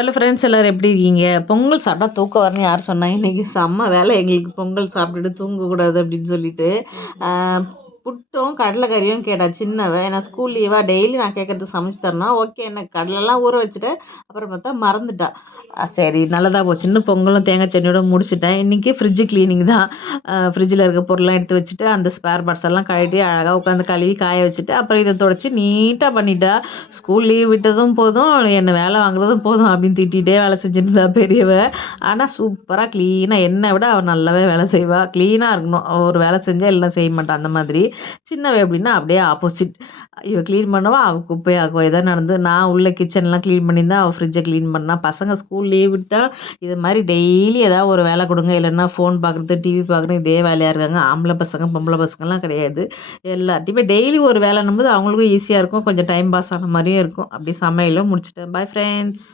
Hello friends எல்லோரும் எப்படி இருக்கீங்க? பொங்கல் சாப்பிட்டா தூக்கம் வரணும் யார் சொன்னா? இன்னைக்கு செம்ம வேலை எங்களுக்கு பொங்கல் சாப்பிட்டுட்டு தூங்கக்கூடாது அப்படின்னு சொல்லிட்டு. ஆ, புட்டும் கடலைக்கறியும் கேட்டா சின்னவ. ஏன்னா ஸ்கூல் லீவா டெய்லி நான் கேட்கறது சமைச்சு தரணும். ஓகே எனக்கு கடலெல்லாம் ஊற வச்சுட்டேன். அப்புறம் பார்த்தா மறந்துட்டா. சரி நல்லதா போச்சு. இன்னும் பொங்கலும் தேங்காய் சட்னியோட முடிச்சுட்டேன். இன்றைக்கி ஃப்ரிட்ஜு கிளீனிங் தான். ஃப்ரிட்ஜில் இருக்க பொருள்லாம் எடுத்து வச்சுட்டு அந்த ஸ்பேர் பார்ட்ஸ் எல்லாம் கழட்டி அழகாக உட்காந்து கழுவி காய வச்சுட்டு அப்புறம் இதை தொடச்சி நீட்டாக பண்ணிட்டா. ஸ்கூல் லீவ் விட்டதும் போதும் என்னை வேலை வாங்குறதும் போதும் அப்படின்னு திட்டிகிட்டே வேலை செஞ்சுட்டு இருந்தா பெரியவ. ஆனால் சூப்பராக க்ளீனாக என்னை விட அவள் நல்லாவே வேலை செய்வாள். க்ளீனாக இருக்கணும். அவ ஒரு வேலை செஞ்சால் எல்லாம் செய்ய மாட்டான் அந்த மாதிரி. சின்னவ எப்படின்னா அப்படியே ஆப்போசிட். இவ க்ளீன் பண்ணுவா, அவள் குப்பையாக்குவா. எதாவது நடந்து நான் உள்ள கிச்சன்லாம் க்ளீன் பண்ணியிருந்தா அவள் ஃப்ரிட்ஜை க்ளீன் பண்ணா. பசங்க ஸ்கூல் லீவ் விட்டால் இது மாதிரி டெய்லி ஏதாவது ஒரு வேலை கொடுங்க. இல்லைன்னா ஃபோன் பார்க்குறது, டிவி பார்க்குறது இதே வேலையாக இருக்காங்க. ஆம்பளை பசங்க பொம்பளை பசங்கள்லாம் கிடையாது. எல்லாத்தையுமே டெய்லி ஒரு வேலைன்னும் போது அவங்களுக்கும் ஈஸியாக இருக்கும். கொஞ்சம் டைம் பாஸ் ஆன மாதிரியும் இருக்கும். அப்படி சமையலும் முடிச்சுட்டேன். Bye friends.